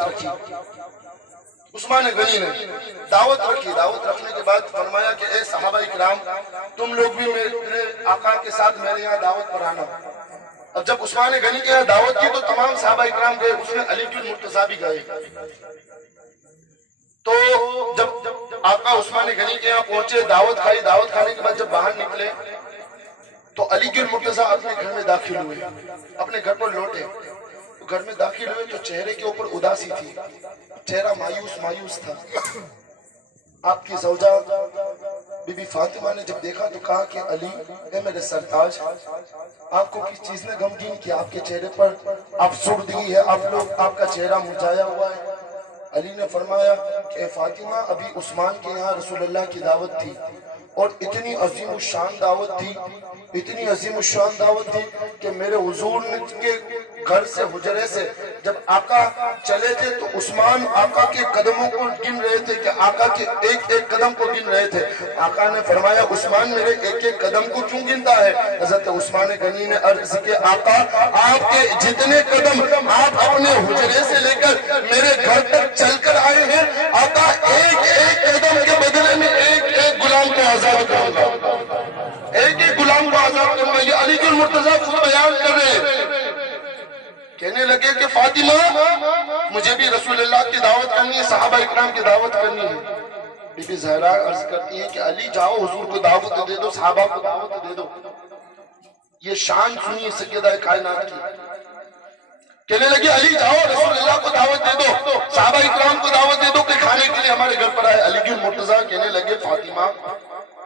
دعوت رکھی عثمان غنی نے، دعوت رکھی. دعوت رکھنے کے بعد فرمایا کہ اے صحابہ اکرام تم لوگ بھی میرے آقا کے ساتھ میرے یہاں دعوت پر آنا. اب جب عثمان غنی کے یہاں دعوت کی تو تمام صحابہ اکرام گئے، اس میں علی بن مرتضیٰ بھی گئے. تو جب آقا عثمان غنی کے یہاں پہنچے، دعوت کھائی، دعوت کھانے کے بعد جب باہر نکلے تو علی بن مرتضیٰ اپنے گھر میں داخل ہوئے، اپنے گھر پر لوٹے. گھر میں داخل ہوئے تو چہرے کے اوپر اداسی تھی، چہرہ مایوس تھا. آپ کی زوجہ بی بی فاطمہ نے جب دیکھا تو کہا کہ علی اے میرے سرتاج، آپ کو کس چیز نے غمگین کیا؟ آپ کے چہرے پر افسردگی ہے، آپ کا چہرہ مرجھایا ہوا ہے. علی نے فرمایا کہ اے فاطمہ ابھی عثمان کے یہاں رسول اللہ کی دعوت تھی اور اتنی عظیم الشان دعوت تھی، اتنی عظیم الشان دعوت تھی کہ میرے حضور کے گھر سے حجرے سے جب آقا چلے تھے تو عثمان آقا کے قدموں کو گن رہے تھے کہ آقا کے ایک ایک قدم کو گن رہے تھے. آقا نے فرمایا عثمان میرے ایک ایک قدم کو کیوں گنتا ہے؟ حضرت عثمان غنی نے عرض کہ آقا آپ کے جتنے قدم آپ اپنے حجرے سے لے کر میرے گھر تک چل کر آئے ہیں، آقا ایک ایک قدم کے بدلے میں ایک ایک غلام کو آزاد کروں گا، ایک ایک غلام کو آزاد کروں گا. یہ علی بن مرتضیٰ خود بیان کر رہے ہیں. کہنے لگے کہ فاطمہ مجھے بھی رسول اللہ کی دعوت کرنی ہے، صحابہ اکرام کی دعوت کرنی ہے. بی بی زہرا عرض کرتی ہے کہ علی جاؤ حضور کو دعوت دے دو، صحابہ کو دعوت دے دو. یہ شان سنیے سیدہ کائنات کی. کہنے لگے علی جاؤ رسول اللہ کو دعوت دے دو، صحابہ اکرام کو دعوت دے دو کہ کھانے کے لیے ہمارے گھر پر آئے. علی بن مرتضیٰ کہنے لگے فاطمہ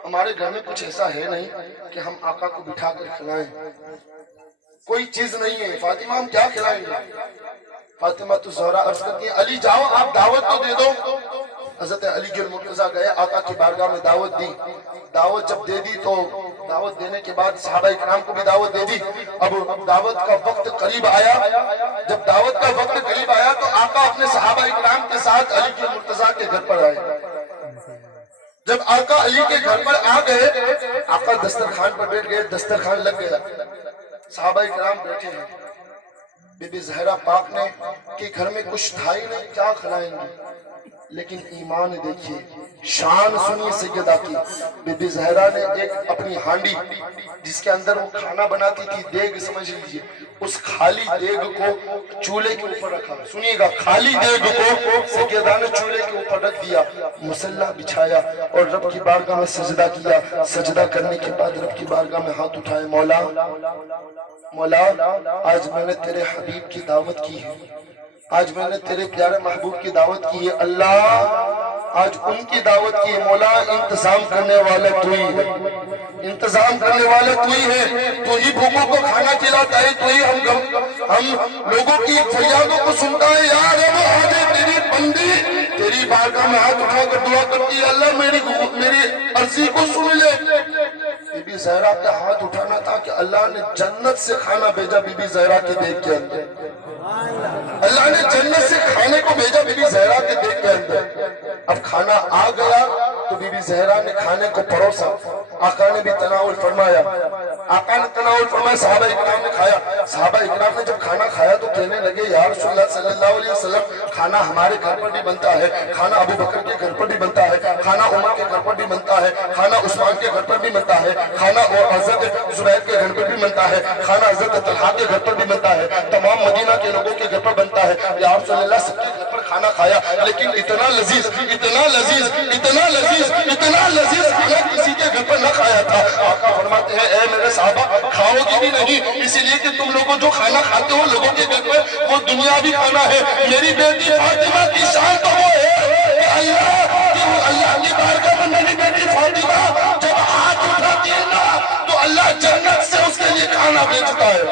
ہمارے گھر میں کچھ ایسا ہے نہیں کہ ہم آقا کو بٹھا کر کھلائیں، کوئی چیز نہیں ہے. فاطمہ ہم کیا کھلائیں گے؟ فاطمہ تو زہرا عرض کرتی ہے علی جاؤ آپ دعوت تو دے دو. حضرت علی بن مرتضیٰ گئے، آقا کی بارگاہ میں دعوت دی. دعوت جب دے دی تو دعوت دینے کے بعد صحابہ اکرام کو بھی دعوت دے دی. اب دعوت کا وقت قریب آیا. جب دعوت کا وقت قریب آیا تو آقا اپنے صحابہ اکرام کے ساتھ علی بن مرتضیٰ کے گھر پر آئے. جب آقا علی کے گھر پر آ گئے، آقا دسترخوان پر بیٹھ گئے، دسترخوان لگ گیا، صحابہ اکرام بیٹھے ہیں. بی بی زہرا پاک نے کہ گھر میں کچھ تھا ہی نہیں، کیا کھلائیں گے؟ لیکن ایمان دیکھیے، شان سنیے سیدہ کی. بی بی زہرا نے ایک اپنی ہانڈی جس کے اندر وہ کھانا بناتی تھی، دیگ سمجھ لیجیے، اس خالی دیگ کو چولہے کے اوپر رکھا. سنیے گا، خالی دیگ کو سیدہ نے چولہے کے اوپر رکھ دیا، مصلی بچھایا اور رب کی بارگاہ میں سجدہ کیا. سجدہ کرنے کے بعد رب کی بارگاہ میں ہاتھ اٹھائے، مولا آج میں نے تیرے حبیب کی دعوت کی ہے، آج میں نے تیرے پیارے محبوب کی دعوت کی ہے. اللہ آج ان کی دعوت کی ہے. مولا انتظام کرنے والا تو ہی ہے، انتظام کرنے والا تو ہی ہے، تو ہی بھوکوں کو کھانا کھلاتا ہے، تو ہی ہم لوگوں کی فریادوں کو سنتا ہے. یا رب آج تیری بندی تیری بارگاہ میں ہاتھ اٹھا کر دعا کرتی ہے، اللہ میری عرضی کو سن لے. بی بی زہرا کا ہاتھ اٹھانا تھا کہ اللہ نے جنت سے کھانا بھیجا بی بی زہرا کے دیگ کے اندر. اللہ نے جنت سے کھانے کو بھیجا بی بی زہرا کے دیگ کے اندر. اب کھانا آ گیا تو بی بی زہرا نے کھانے کو پروسا. آقا نے بھی تناول فرمایا، آقا نے تناول فرمایا، صحابہ اکرام نے کھایا. صحابہ اکرام نے جب کھانا کھایا تو کہنے لگے یا رسول اللہ صلی اللہ علیہ وسلم کھانا ہمارے گھر پر بھی بنتا ہے، کھانا ابو بکر کے گھر پر بھی بنتا ہے، کھانا عمر کے گھر پر بھی بنتا ہے، کھانا عثمان کے گھر پر بھی بنتا ہے، کھانا حضرت زبیر کے گھر پر بھی بنتا ہے، کھانا حضرت طلحہ کے گھر پر بھی بنتا ہے، تمام مدینہ کے لوگوں کے گھر پر بنتا ہے. یا رسول اللہ سب کے گھر پر کھانا کھایا، لیکن اتنا لذیذ اتنا لذیذ اتنا لذیذ اتنا لذیذ کھانا کسی کے گھر پر نہ کھایا تھا. آقا فرماتے ہیں اے میرے صحابہ کھاؤ گے بھی نہیں، اسی لیے کہ تم لوگوں جو کھانا کھاتے ہو لوگوں کے گھر پر وہ دنیاوی کھانا ہے. میری بیٹی فاطمہ کی شان تو وہ ہے کہ اللہ کی بارگاہ میں میری بیٹی فاطمہ جب ہاتھ اٹھاتی ہے نا تو اللہ جنت سے اس کے لیے کھانا بھیجتا ہے.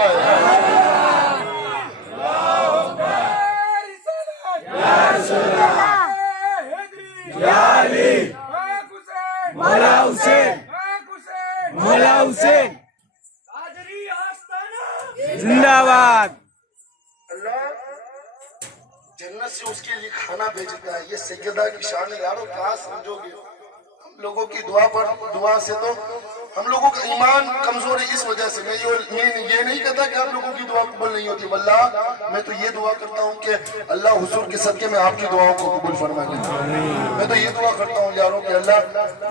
مولا حسین مولا حسین زندہ باد. اللہ جنت سے اس کے لیے کھانا بھیجتا ہے. یہ سیدہ کی شان ہے. یارو کہاں سمجھو گے؟ ہم لوگوں کی دعا سے تو ہم لوگوں کا ایمان کمزور ہے اس وجہ سے. میں یہ نہیں کہتا کہ آپ لوگوں کی دعا قبول نہیں ہوتی. واللہ میں تو یہ دعا کرتا ہوں کہ اللہ حضور کے صدقے میں آپ کی دعاؤں کو قبول فرما لے. میں تو یہ دعا کرتا ہوں یاروں کہ اللہ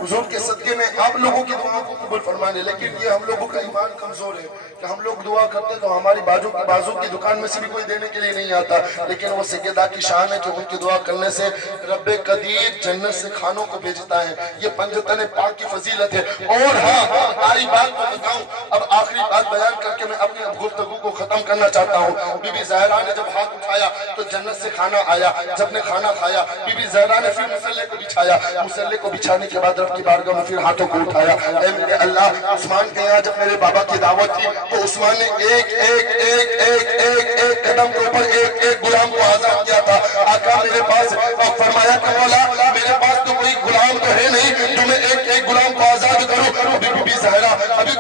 حضور کے صدقے میں آپ لوگوں کی دعاؤں کو قبول فرما لے. لیکن یہ ہم لوگوں کا ایمان کمزور ہے کہ ہم لوگ دعا کرتے تو ہماری بازو کی دکان میں سے بھی کوئی دینے کے لیے نہیں آتا. لیکن وہ سیدہ کی شان ہے کہ ان کی دعا کرنے سے رب قدیر جنت سے کھانوں کو بھیجتا ہے. یہ پنجتن پاک کی فضیلت ہے. اور ہاں آئی بات کو بتاؤں, اب آخری بات بیان کر کے میں اپنی گفتگو کو ختم کرنا چاہتا ہوں. بی بی زہرا نے جب ہاتھ اٹھایا تو جنت سے کھانا آیا. جب نے کھانا کھایا بی بی زہرا نے پھر مسلح کو بچھایا. مسلح کو بچھانے کے بعد رب کی بارگاہ میں پھر ہاتھوں کو اٹھایا. اے میرے اللہ, عثمان کے یہاں جب میرے بابا کی دعوت تھی تو عثمان نے ایک ایک ایک ایک ایک ایک قدم کے اوپر ایک ایک غلام کو آزاد کیا تھا. آقا میرے پاس فرمایا کہ مولا میرے پاس تو کوئی غلام تو ہے نہیں جو میں ایک ایک غلام کو آزاد کروں. بی بی زہرا ابھی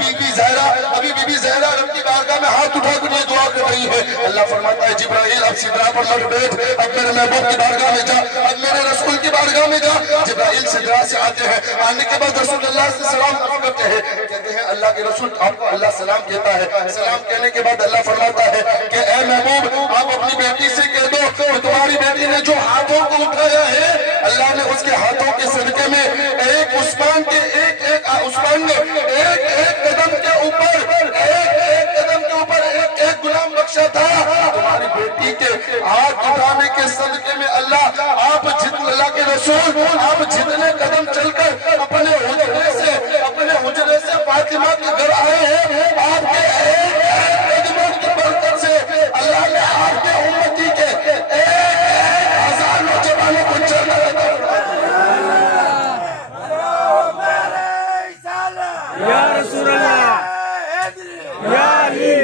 بی بی زہرا رب کی بارگاہ میں ہاتھ اٹھا کر یہ دعا کر رہی ہے. اللہ فرماتا ہے جبرائیل اب سدرا پر مت بیٹھ, اب میرے محبوب کی بارگاہ میں جا, اب میرے رسول کی بارگاہ میں جا. جبرائیل سدرا سے آتے ہیں, آنے کے بعد رسول اللہ سے سلام کرتے ہیں. کہتے ہیں اللہ کے رسول آپ کو اللہ سلام کہتا ہے. سلام کہنے کے بعد اللہ فرماتا ہے کہ اے محبوب آپ اپنی بیٹی سے کہہ دو کہ تمہاری بیٹی نے جو ہاتھوں کو اٹھایا ہے اللہ نے اس کے ہاتھوں کے صدقے میں ایک عثمان نے ایک ایک قدم کے اوپر ایک ایک غلام بخشا تھا. تمہاری بیٹی کے ہاتھ اٹھانے کے صدقے میں اللہ اللہ کے رسول آپ جتنے قدم چل کر اپنے حجرے سے فاطمہ کے گھر آئے ہیں, آپ کے ایک قدموں کی برکت سے اللہ نے آپ کے امتی کے ایک ہزار نوجوانوں کو جنت عطا فرمائی. یا رسول اللہ, یا علی.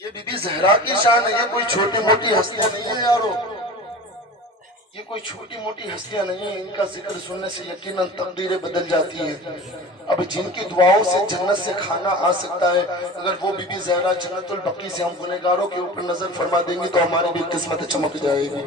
یہ بی بی زہرا کی شان ہے. یہ کوئی چھوٹی موٹی ہستیاں نہیں ہے یارو, یہ کوئی چھوٹی موٹی ہستیاں نہیں ہیں. ان کا ذکر سننے سے یقیناً تقدیریں بدل جاتی ہیں. اب جن کی دعاؤں سے جنت سے کھانا آ سکتا ہے, اگر وہ بی بی زہرا جنت البقیع سے ہم گنہگاروں کے اوپر نظر فرما دیں گی تو ہماری بھی قسمت چمک جائے گی,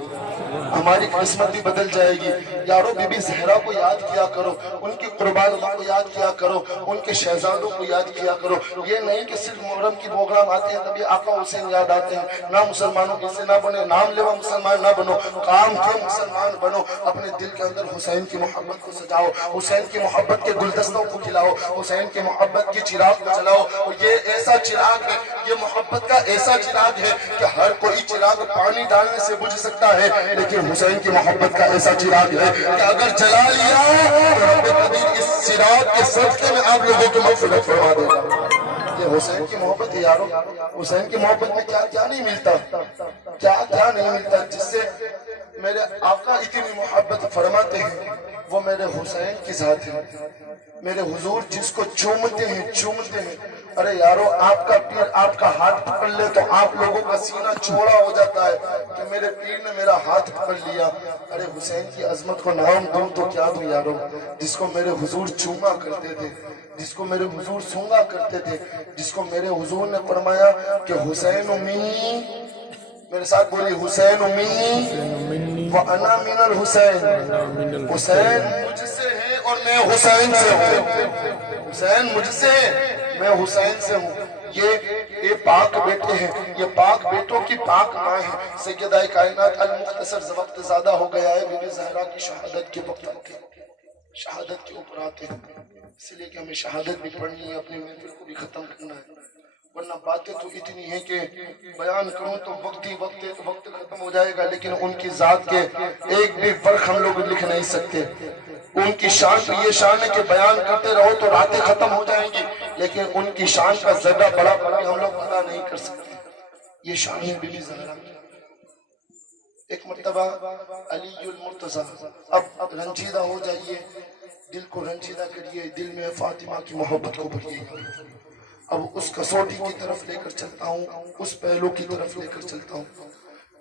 ہماری قسمت بھی بدل جائے گی. یارو بی بی زہرا کو یاد کیا کرو, ان کی قربانیوں کو یاد کیا کرو, ان کے شہزادوں کو یاد کیا کرو. یہ نہیں کہ صرف محرم کی پروگرام آتے ہیں تبھی آقا حسین یاد آتے ہیں. نہ مسلمانوں کی سے نہ بنے, نام لیوا مسلمان نہ بنو, کام کے مسلمان بنو. اپنے دل کے اندر حسین کی محبت کو سجاؤ, حسین کی محبت کے گلدستوں کو کھلاؤ, حسین کی محبت کی چراغ کو جلاؤ. یہ ایسا چراغ ہے, یہ محبت کا ایسا چراغ ہے کہ ہر کوئی چراغ پانی ڈالنے سے بجھ سکتا ہے, لیکن حسین کی محبت کا ایسا چراغ ہے کہ اگر جلا لیا تو رب قدیر اس چراغ کے صدقے میں آپ لوگوں کی مغفرت فرما دے گا. یہ حسین کی محبت ہے یارو. حسین کی محبت میں کیا کیا نہیں ملتا, کیا کیا نہیں ملتا, جس سے میرے آقا اتنی محبت فرماتے ہیں. وہ میرے حسین کی ذات ہے. میرے حضور جس کو چومتے ہیں. ارے یارو آپ کا پیر آپ کا ہاتھ پکڑ لے تو آپ لوگوں کا سینہ چوڑا ہو جاتا ہے کہ میرے پیر نے میرا ہاتھ پکڑ لیا. ارے حسین کی عظمت کو نام دوں تو کیا دوں یارو. جس کو میرے حضور چوما کرتے تھے, جس کو میرے حضور سونگا کرتے تھے, جس کو میرے حضور نے فرمایا کہ حسین امی, میرے ساتھ بولی حسین امی وَأَنَا مِنَ الْحُسَيْن. حسین مجھ سے ہے اور میں حسین سے ہوں. حسین مجھ سے ہے, میں حسین سے ہوں. یہ پاک بیٹے ہیں, یہ پاک بیٹوں کی پاک ماں ہے. سیدہ کائنات المختصر وقت زیادہ ہو گیا ہے. بی بی زہرا کی شہادت کے وقت آتے ہیں, شہادت کے اوپر آتے ہیں, اس لیے کہ ہمیں شہادت بھی پڑھنی ہے, اپنی محفل کو بھی ختم کرنا ہے. ورنہ باتیں تو اتنی ہیں کہ بیان کروں تو وقت ختم ہو جائے گا, لیکن ان کی ذات کے ایک بھی فرق ہم لوگ لکھ نہیں سکتے. ان کی شان تو یہ شان ہے کہ بیان کرتے رہو تو راتیں ختم ہو جائیں گی, لیکن ان کی شان کا ذرہ بڑا ہم لوگ ادا نہیں کر سکتے. یہ شان ہے بی بی زہرا. ایک مرتبہ علی المرتضیٰ, اب رنجیدہ ہو جائیے, دل کو رنجیدہ کریے, دل میں فاطمہ کی محبت کو بھریے. اب اس کسوٹی کی طرف لے کر چلتا ہوں, اس پہلو کی طرف لے کر چلتا ہوں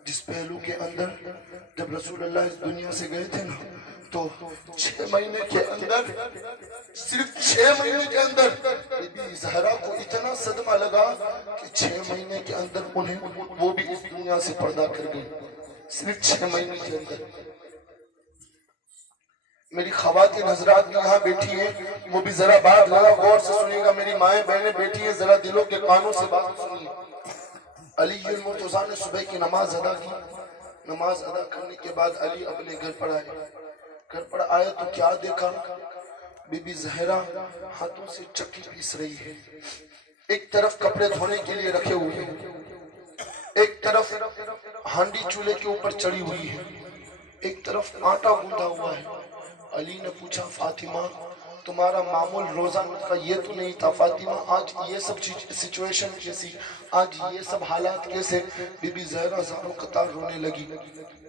جس پہلو کے اندر جب رسول اللہ اس دنیا سے گئے تھے نا, تو 6 مہینے کے اندر, صرف 6 مہینے کے اندر بی بی زہرا کو اتنا صدمہ لگا کہ 6 مہینے کے اندر انہیں وہ بھی اس دنیا سے پردہ کر گئی. صرف 6 مہینے کے اندر میری خواتین حضرات بھی یہاں بیٹھی ہیں، وہ بھی ذرا بات ذرا غور سے سنیے گا، میری مائیں بہنیں بیٹھی ہیں، ذرا دلوں کے کانوں سے بات سنیے۔ علی المرتضیٰ نے صبح کی نماز ادا کی، نماز ادا کرنے کے بعد علی اپنے گھر پر آئے، گھر پر آئے تو کیا دیکھا؟ بی بی زہرا ہاتھوں سے چکی پیس رہی ہے، ایک طرف کپڑے دھونے کے لیے رکھے ہوئے ہیں، ایک طرف ہانڈی چولہے کے اوپر چڑھی ہوئی ہے، ایک طرف آٹا گوندھا ہوا ہے۔ علی نے پوچھا فاطمہ تمہارا معمول روزانہ کا یہ تو نہیں تھا فاطمہ، آج یہ سب سچویشن کیسی، آج یہ سب حالات کیسے؟ بی بی زہرا زاروں قطار رونے لگی،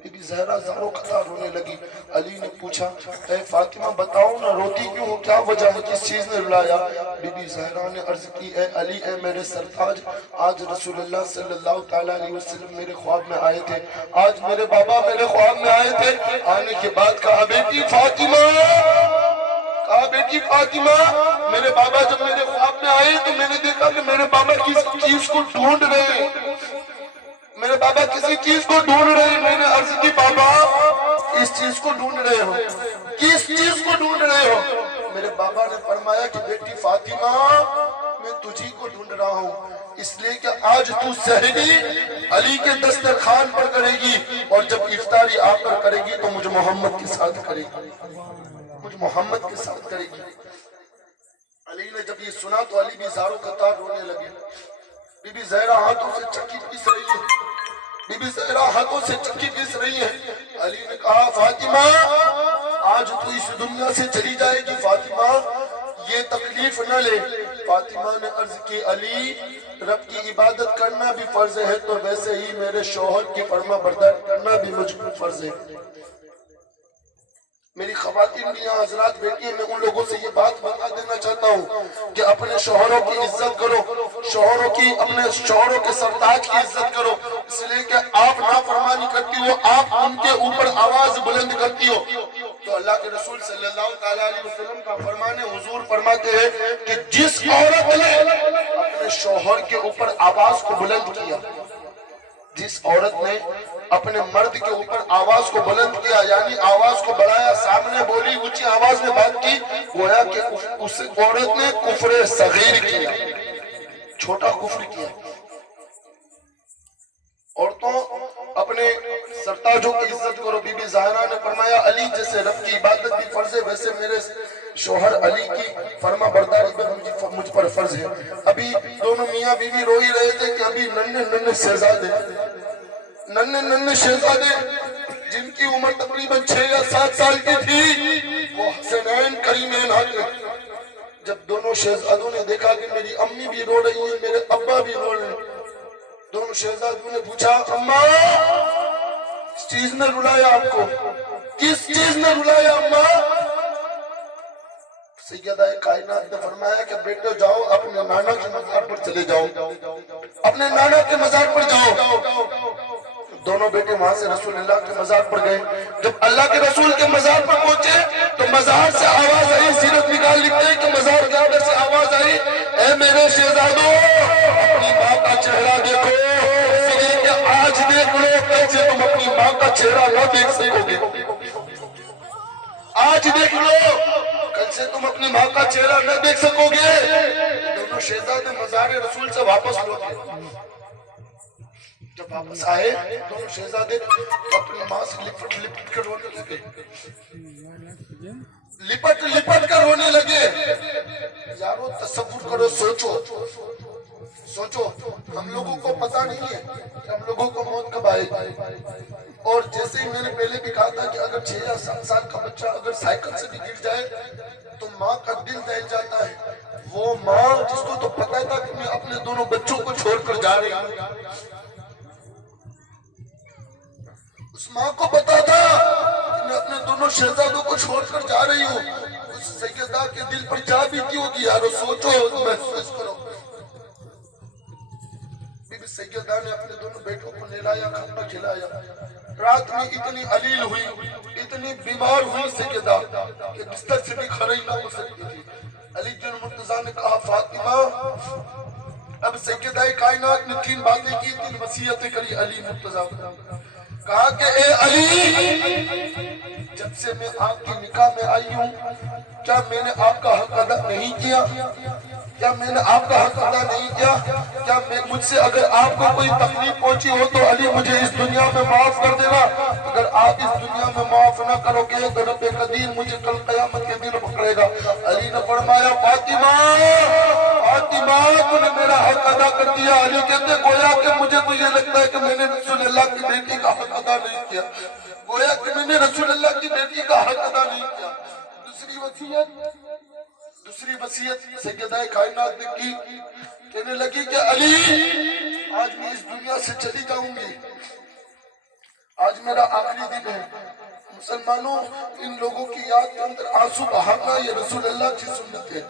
بی بی زہرا زاروں قطار رونے لگی۔ علی نے پوچھا اے فاطمہ بتاؤ نہ روتی کیوں ہو، کیا وجہ ہے، کس چیز نے رلایا؟ بی بی زہرا نے عرض کی اے علی اے میرے سرتاج، آج رسول اللہ صلی اللہ تعالیٰ علیہ وسلم میرے خواب میں آئے تھے، آج میرے بابا میرے خواب میں آئے تھے، آنے کے بعد کہا بیٹی فاطمہ، کہا بیٹی فاطمہ میرے بابا جب میرے خواب میں آئے تو میں نے دیکھا کہ میرے بابا کسی چیز کو ڈھونڈ رہے ہیں، میرے بابا کسی چیز کو ڈھونڈ رہے ہیں۔ میں نے عرض کی بابا اس چیز کو ڈھونڈ رہے ہو، کس چیز کو ڈھونڈ رہے ہو؟ میرے بابا نے فرمایا کہ بیٹی فاطمہ میں تجھی کو ڈھونڈ رہا ہوں، اس لیے کہ آج تو سحری علی کے دسترخوان پر کرے گی، اور جب افطاری آ کر کرے گی تو مجھ محمد کے ساتھ کرے گی، مجھ محمد کے ساتھ کرے گی۔ علی نے جب یہ سنا تو علی بھی زاروں قطار رونے لگے۔ بی بی زہرا ہاتھوں سے چکی پیس رہی ہے، بی بی زہرا ہاتھوں سے چکی پیس رہی ہے۔ علی نے کہا فاطمہ آج تو اس دنیا سے چلی جائے گی فاطمہ، یہ تکلیف نہ لے۔ فاطمہ نے عرض کی علی رب کی عبادت کرنا بھی فرض ہے تو ویسے ہی میرے شوہر کی فرما برداری کرنا بھی مجھ پر فرض ہے۔ میری خواتین بھی یہاں حضرات بیٹی ہیں، میں ان لوگوں سے یہ بات بتا دینا چاہتا ہوں کہ اپنے شوہروں کی عزت کرو، اپنے شوہروں کے سرتاج کی عزت کرو، اس لیے کہ آپ نافرمانی کرتی ہو، آپ ان کے اوپر آواز بلند کرتی ہو تو اللہ کے رسول صلی اللہ تعالیٰ علیہ وسلم کا فرمان ہے، حضور فرماتے ہیں کہ جس عورت نے اپنے شوہر کے اوپر آواز کو بلند کیا، جس عورت نے اپنے مرد کے اوپر آواز کو بلند کیا، یعنی آواز کو بڑھایا، سامنے بولی، اونچی آواز میں بات کی، گویا کہ اس عورت نے کفر صغیر کیا، چھوٹا کفر کیا۔ عورتوں اپنے سرتاجوں کی عزت کرو۔ بی بی زہرا نے فرمایا علی جیسے رب کی عبادت بھی فرض ہے ویسے میرے شوہر علی کی فرما برداری بھی مجھ پر فرض ہے۔ ابھی دونوں میاں بیوی رو ہی رہے تھے کہ ابھی ننھے شہزادے جن کی عمر تقریباً 6 یا 7 سال کی تھی وہ حسنین کریمین آتے، جب دونوں شہزادوں نے دیکھا کہ میری امی بھی رو رہی ہیں میرے ابا بھی رو رہے ہیں، دونوں شہزادوں نے پوچھا اماں کس چیز نے رلایا آپ کو، کس چیز نے رلایا اماں؟ سیدہ کائنات نے فرمایا کہ بیٹے جاؤ اپنے نانا کے مزار پر چلے جاؤ، اپنے نانا کے مزار پر جاؤ۔ دونوں بیٹے وہاں سے رسول اللہ کے مزار پر گئے، جب اللہ کے رسول کے مزار پر پہنچے تو مزار سے آواز آئی، سیرت نگار لکھتے ہیں کہ مزار کے اندر سے آواز آئی اے میرے شہزادوں اپنی ماں کا چہرہ دیکھو، اس لیے کہ آج دیکھ لو کل سے تم اپنی ماں کا چہرہ نہ دیکھ سکو گے، آج دیکھ لو کل سے تم اپنی ماں کا چہرہ نہ دیکھ سکو گے۔ دونوں شہزادے مزار رسول سے واپس لوٹے، جب واپس آئے دونوں شہزادے اپنی ماں سے لپٹ لپٹ کر رونے لگے، لپٹ لپٹ کر رونے لگے۔ یارو تصور کرو، سوچو ہم لوگوں کو پتہ نہیں ہے کہ ہم لوگوں کو موت کب آئے گی، اور جیسے ہی میں نے پہلے بھی کہا تھا کہ اگر 6 یا 7 سال کا بچہ اگر سائیکل سے بھی گر جائے تو ماں کا دل دہل جاتا ہے، وہ ماں جس کو تو پتہ تھا کہ میں اپنے دونوں بچوں کو چھوڑ کر جا رہی ہوں، اس ماں کو پتا تھا کہ میں اپنے دونوں شہزادوں کو چھوڑ کر جا رہی ہوں، اس سیدہ کے دل پر کیا بیتی ہوگی یارو، سوچو محسوس کرو۔ بی بی سیدہ نے اپنے دونوں بیٹوں کو نہلایا، کھانا کھلایا، رات میں اتنی علیل ہوئی، اتنی بیمار ہوئی سیدہ کہ بستر سے بھی کھڑی نہ ہو سکتی تھی۔ علی المرتضیٰ نے کہا فاطمہ، اب سیدہ کائنات نے 3 باتیں کی، 3 وصیتیں کری علی مرتضیٰ کو، کہا کہ اے علی جب جب سے میں آپ کی نکاح میں آئی ہوں کیا میں نے آپ کا حق ادا نہیں کیا؟ کیا میں نے آپ کا حق ادا نہیں کیا؟ کیا مجھ سے اگر آپ کو کوئی تکلیف پہنچی ہو تو علی مجھے اس دنیا میں معاف کر دینا. اگر آپ اس دنیا میں معاف نہ کرو گے تو رب قدیر مجھے کل قیامت کے دن پکڑے گا. علی نے فرمایا فاطمہ فاطمہ تو نے میرا حق ادا کر دیا. علی کہتے گویا کہ مجھے تو یہ لگتا ہے کہ میں نے رسول اللہ کی بیٹی کا حق ادا نہیں کیا. گویا کہ میں نے رسول اللہ کی بیٹی کا حق ادا نہیں کیا. دوسری وصیت سیدہ کائنات نے کی. کہنے لگی کہ علی آج میں اس دنیا سے چلی جاؤں گی. آج میرا آخری دن ہے. مسلمانوں ان لوگوں کی یاد کے اندر آنسو بہانا یہ رسول اللہ کی سنت ہے.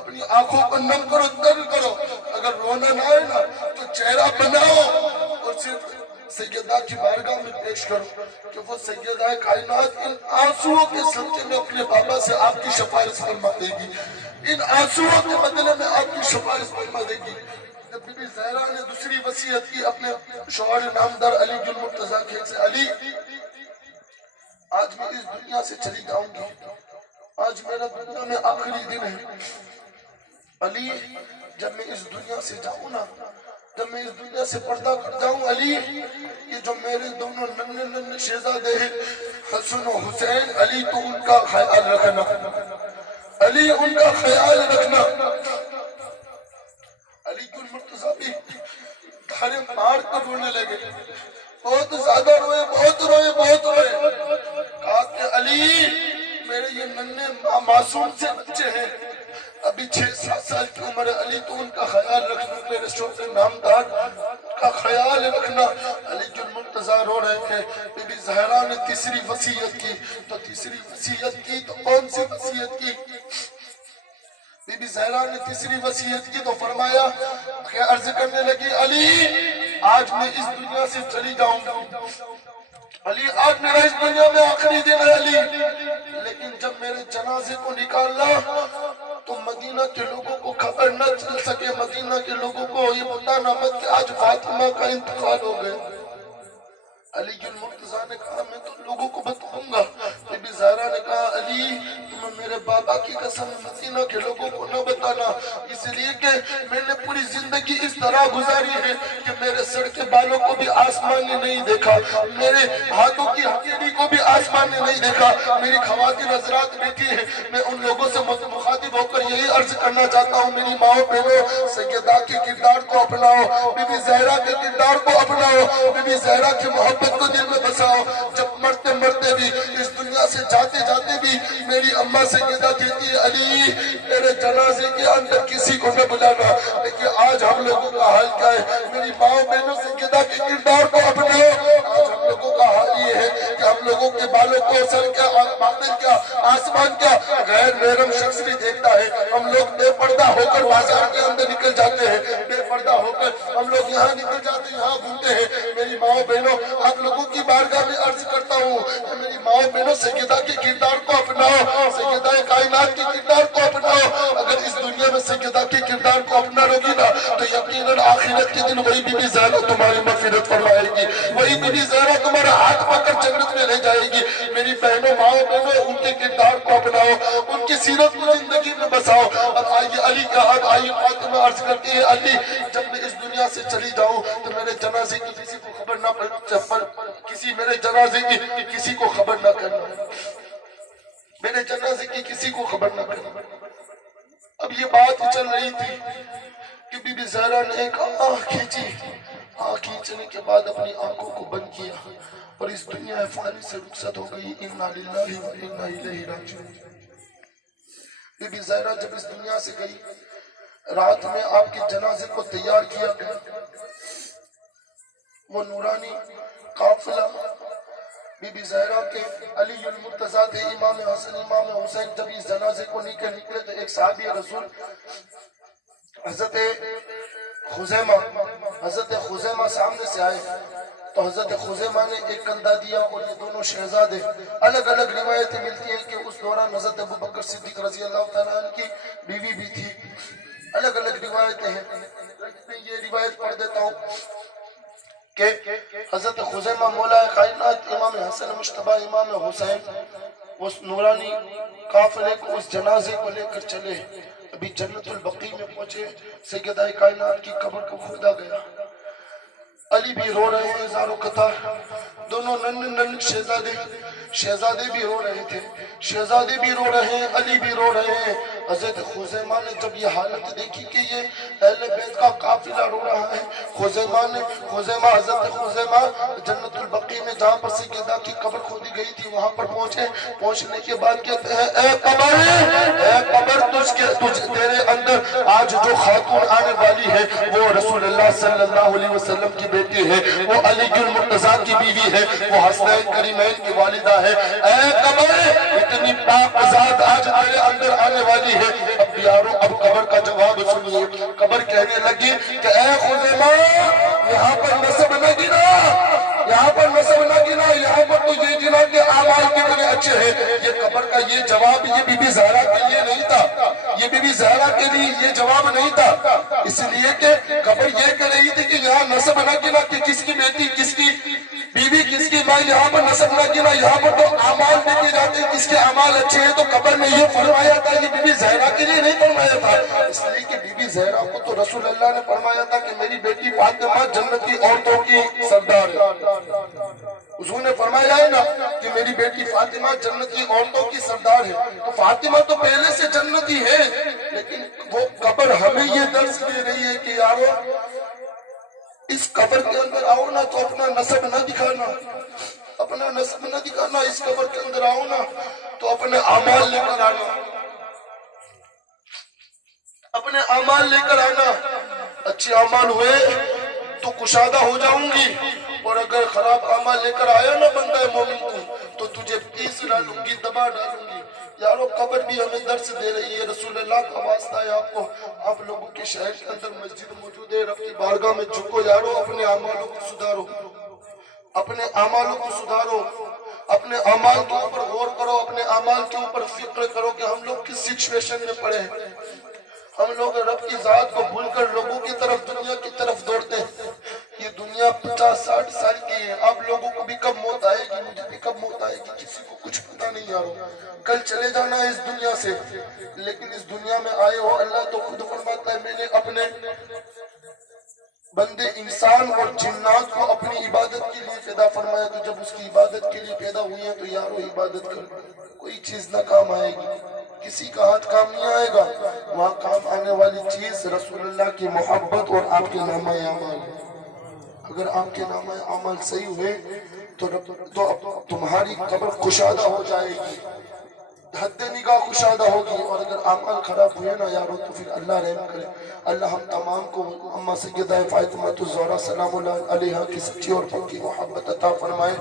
اپنی آنکھوں کو نم کرو تر کرو. اگر رونا نہ آئے نا تو چہرہ بناؤ اور صرف سیدہ کی بارگاہ میں پیش کرو کہ وہ سیدہ کائنات ان آنسوؤں کے صدقے میں اپنے بابا سے آپ کی شفاعت فرما دے گی. ان آنسوؤں کے بدلے میں آپ کی شفاعت فرما دے گی. جب بی بی زہرا نے دوسری وصیت کی اپنے شوہر نامدار علی بن مرتضیٰ کے سے علی آج میں اس دنیا سے چلی جاؤں گی. آج میرا دنیا میں آخری دن ہے. علی جب میں اس دنیا سے جاؤں نا جب میں اس دنیا سے پردہ کر جاؤں علی یہ جو میرے دونوں ننھے ننھے شہزادے ہیں حسن و حسین علی تو ان کا خیال رکھنا. علی ان کا خیال رکھنا. علی بن مرتضیٰ بھی دھارے مار کر رونے لگے. بہت زیادہ روئے بہت روئے بہت روئے. کہا کہ علی میرے یہ ننھے معصوم سے بچے ہیں ابھی 6-7 سال کی عمر ہے. علی تو ان کا خیال رکھنا. میرے شوہر نامدار کا خیال رکھنا. علی بن مرتضیٰ رو رہے تھے. بی بی زہرا نے تیسری وصیت کی. تو تیسری وصیت کی تو کون سی وصیت کی؟ بی بی زہرا نے تیسری وصیت کی تو فرمایا کہ عرض کرنے لگی علی آج میں اس دنیا سے چلی جاؤں گی. علی آج میرا اس دنیا میں آخری دن ہے علی. لیکن جب میرے جنازے کو نکالنا تو مدینہ کے لوگوں کو خبر نہ چل سکے. مدینہ کے لوگوں کو یہ بتانا مت کہ آج فاطمہ کا انتقال ہو گیا. علی بن مرتضیٰ نے کہا میں تو لوگوں کو بتاؤں گا. بی بی زہرا نے کہا علی تمہیں میرے بابا کی قسم مدینہ کے لوگوں کو نہ بتانا اس لیے کہ میں نے پوری زندگی اس طرح گزاری ہے کہ میرے سر کے بالوں کو بھی آسمان نے نہیں دیکھا. میرے ہاتھوں کی ہتھیلی کو بھی آسمان نے نہیں دیکھا. میری خواتین حضرات بیٹھی ہیں. میں ان لوگوں سے مخاطب ہو کر یہی عرض کرنا چاہتا ہوں میری ماں بہنوں سیدہ کے کردار کو اپناؤ. بی بی زہرا کے کردار کو اپناؤ. بی بی زہرا کی محبت کو دل میں بساؤ. جب مرتے مرتے بھی اس دنیا سے جاتے جاتے بھی میری اماں سیدہ کہتی ہے علی میرے جنازے کے اندر کسی کو نہ بلانا. لیکن آج ہم لوگوں کا حال کیا ہے؟ میری ماں بہنوں سیدہ کے کردار کو اپناؤ. آج ہم لوگوں کا حال یہ ہے کہ ہم لوگوں کے بالوں کو سر کیا بادل کیا آسمان کیا غیر محرم شخص بھی دیکھتا ہے. ہم لوگ بے پردہ ہو کر بازار کے اندر نکل جاتے ہیں. بے پردہ ہو کر ہم لوگ یہاں نکل جاتے ہیں یہاں گھومتے ہیں. میری ماں بہنوں آپ لوگوں کی بارگاہ میں عرض کرتا ہوں کہ میری ماں بہنوں سیدہ کے کردار کو اپناؤ. سیدہ کائنات کے کردار کو اپناؤ. اگر اس دنیا میں سیدہ کے کردار کو اپنا لو گی نا تو یقیناً آخرت کے دن وہی بی بی زہرا تمہاری مغفرت فرمائے گی. وہی بی بی زہرا تمہارا ہاتھ پکڑ جنت میں لے جائے گی. میری بہنوں ماں بہنوں ان کے کردار کو اپناؤ. ان کی سیرت کو زندگی میں بساؤ. اب آئیے علی کا اب آئیے فاطمہ عرض کرتی ہے علی جب میں اس دنیا سے چلی جاؤں تو میرے جنازے کی کسی کو خبر نہ کسی میرے جنازے کی کسی کو خبر نہ کرنا. میرے جنازے کی کسی کو خبر نہ کرنا. اب یہ بات چل رہی تھی کہ بی بی زہرا نے ایک آنکھ کھینچی. آنکھ کھینچنے کے بعد اپنی آنکھوں کو بند کیا اور اس دنیا فانی سے رخصت ہو گئی. انا للہ و انا الیہ راجعون. بی بی زہرا جب اس دنیا سے گئی رات میں آپ کے جنازے کو تیار کیا گیا. وہ نورانی قافلہ بی بی زہرا کے علی المرتضیٰ تھے امام حسن امام حسین جب اس جنازے کو نکلے تو ایک صحابی رسول حضرت خزیمہ سامنے سے آئے تو حضرت خزیمہ نے ایک کندھا دیا اور یہ دونوں شہزادے الگ الگ روایتیں ملتی ہیں کہ اس دوران حضرت ابوبکر صدیق رضی اللہ تعالیٰ عنہ کی بیوی بھی تھی. الگ الگ روایتیں ہیں. میں یہ روایت پڑھ دیتا ہوں کہ حضرت خزیمہ مولا کائنات امام حسن مجتبی امام حسین وہ اس نورانی قافلے کو اس جنازے کو لے کر چلے. ابھی جنت البقیع میں پہنچے, سیدہ کائنات کی قبر کو کھودا گیا. علی بھی رو رہے ہیں زارو قطار, دونوں نن شہزادے بھی رو رہے تھے, شہزادے بھی رو رہے ہیں, علی بھی رو رہے ہیں. حضرت خزیمہ نے جب یہ حالت دیکھی کہ یہ اہل بیت کا قافلہ رو رہا ہے, حضرت خزیمہ جنت البقیع میں جہاں پر سیدہ کی قبر کھودی گئی تھی وہاں پر پہنچے. پہنچنے کے بعد کہتے ہیں اے قبر تیرے اندر آج جو خاتون آنے والی ہے وہ رسول اللہ صلی اللہ علیہ وسلم کی بیٹی ہے, وہ علی المرتضیٰ کی بیوی ہے, وہ حسنین کریمین کی والدہ ہے. اے قبر اتنی پاک ذات آج تیرے اندر آنے والی ہے. اب یارو اب قبر کا جواب سنیے. قبر کہنے لگی کہ اے خزیمہ یہاں پر نسب نہ گنا, یہاں پر نسب نہ گنا, یہاں پر تو یہ گنا کہ اعمال کتنے اچھے ہیں. یہ قبر کا یہ جواب یہ بی بی زہرا کے لیے نہیں تھا, یہ بی بی زہرا کے لیے یہ جواب نہیں تھا, اس لیے کہ قبر یہ کہہ رہی تھی کہ یہاں نسب نہ گنا کہ کس کی بیٹی کس کی بیوی کس کی ماں, یہاں پر نسب نہ گنا, یہاں پر تو اعمال دیکھے جاتے ہیں کس کے اعمال اچھے ہیں. تو قبر نے یہ فرمایا تھا, یہ بی بی زہرا کے لیے نہیں فرمایا تھا, اس لیے کہ بی بی زہرا کو تو رسول اللہ نے فرمایا تھا کہ میری بیٹی فاطمہ جنتی عورتوں کی سردار ہے. حضور نے فرمایا ہے نا کہ میری بیٹی فاطمہ جنتی عورتوں کی سردار ہے. تو فاطمہ تو پہلے سے جنتی ہے, لیکن وہ قبر ہمیں یہ درس دے رہی ہے کہ یارو اس قبر کے اندر آؤ نا تو اپنا نسب نہ دکھانا, اپنا نسب نہ دکھانا. اس قبر کے اندر آؤ نا تو اپنے اعمال لے کر آنا, اپنے اعمال لے کر آنا. اچھے اعمال ہوئے تو کشادہ ہو جاؤں گی, اور اگر خراب اعمال لے کر آیا نا بندہ مومن تو تجھے پیس ڈالوں گی, دبا ڈالوں گی. یارو قبر بھی ہمیں درس دے رہی ہے. رسول اللہ کا واسطہ ہے آپ کو, آپ لوگوں کے شہر کے اندر مسجد موجود ہے, رب کی بارگاہ میں جھکو یارو, اپنے اعمالوں کو سدھارو, اپنے اعمالوں کو سدھارو, اپنے اعمال کے اوپر غور کرو, اپنے اعمال کے اوپر فکر کرو کہ ہم لوگ کس سچویشن میں پڑے ہیں. ہم لوگ رب کی ذات کو بھول کر لوگوں کی طرف, دنیا کی طرف دوڑتے ہیں. یہ دنیا 50-60 سال کی ہے. آپ لوگوں کو بھی کب موت آئے گی, مجھے بھی کب موت آئے گی, کسی کو کچھ پتہ نہیں یارو. کل چلے جانا ہے اس دنیا سے, لیکن اس دنیا میں آئے ہو, اللہ تو خود فرماتا ہے میں نے اپنے بندے انسان اور جنات کو اپنی عبادت کے لیے پیدا فرمایا. تو جب اس کی عبادت کے لیے پیدا ہوئی ہیں تو یارو عبادت کر, کوئی چیز نہ کام آئے گی, کسی کا ہاتھ کام نہیں آئے گا. وہاں کام آنے والی چیز رسول اللہ کی محبت اور آپ کے نامہ اعمال. اگر آپ کے نامہ اعمال صحیح ہوئے تو تمہاری قبر کشادہ ہو جائے گی, حد نگاہ کشادہ ہوگی. اور اگر اعمال خراب ہوئے نا یارو تو پھر اللہ رحم کرے. اللہ ہم تمام کو اما سیدہ فاطمہ الزہرا سلام اللہ علیہا کی سچی اور پکی محبت عطا فرمائے,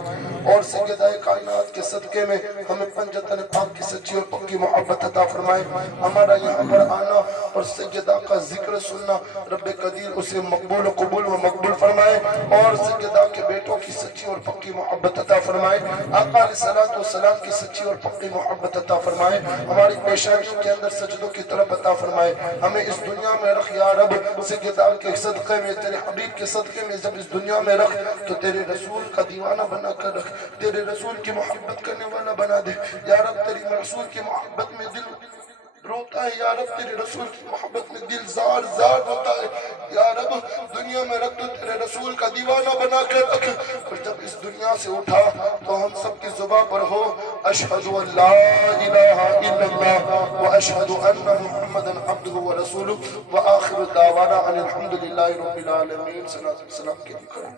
اور سیدہ کائنات کے صدقے میں ہمیں پنجتن پاک کی سچی اور پکی محبت عطا فرمائے. ہمارا یہاں پر آنا اور سیدہ کا ذکر سننا رب قدیر اسے مقبول و قبول و مقبول فرمائے, اور سیدہ کے بیٹوں کی سچی اور پکی محبت عطا فرمائے. آقا علیہ الصلوۃ والسلام کی سچی اور پکی محبت عطا فرمائے. ہماری پیشانیوں کے اندر سجدوں کی طرف عطا فرمائے. ہمیں اس دنیا میں رکھ یا رب, سیدہ کے صدقے میں, تیرے حبیب کے صدقے میں جب اس دنیا میں رکھ تو تیرے رسول کا دیوانہ بنا کر رکھ, تیرے رسول کی محبت کرنے والا بنا دے. یا رب تیری رسول کی محبت میں دل روتا ہے, یا رب تیرے رسول کی محبت میں دل زار زار روتا ہے. یا رب دنیا میں رکھ تو تیرے رسول کا دیوانہ بنا کر رکھ, اور جب اس دنیا سے اٹھا تو ہم سب کی زبان پر ہو اشہد ان لا الہ الا اللہ و اشہد ان محمدا عبدہ و رسولہ, و آخر دعوانا ان الحمدللہ رب العالمین. صلی اللہ علیہ وسلم کے بھی کریں.